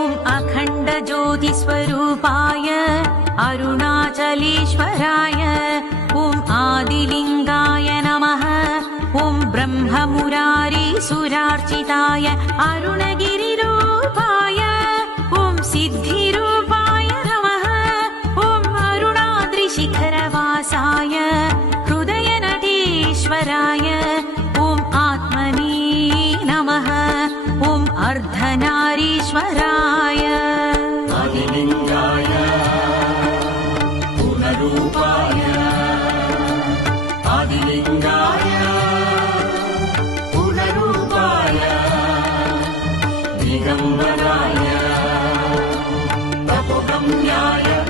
ॐ अखण्डज्योतिस्वरूपाय अरुणाचलेश्वराय ॐ आदिलिङ्गाय नमः ॐ ब्रह्ममुरारीसुरार्चिताय अरुणगिरिरूपाय ॐ सिद्धिरूपाय नमः ॐ अरुणाद्रिशिखरवासाय हृदयनटेश्वराय ॐ आत्मने नमः ॐ अर्धना परमेश्वराय आदिलिङ्गाय पुनरूपाय आदिलिङ्गाय पुनरूपाय दिगम्बराय तपोगम्याय।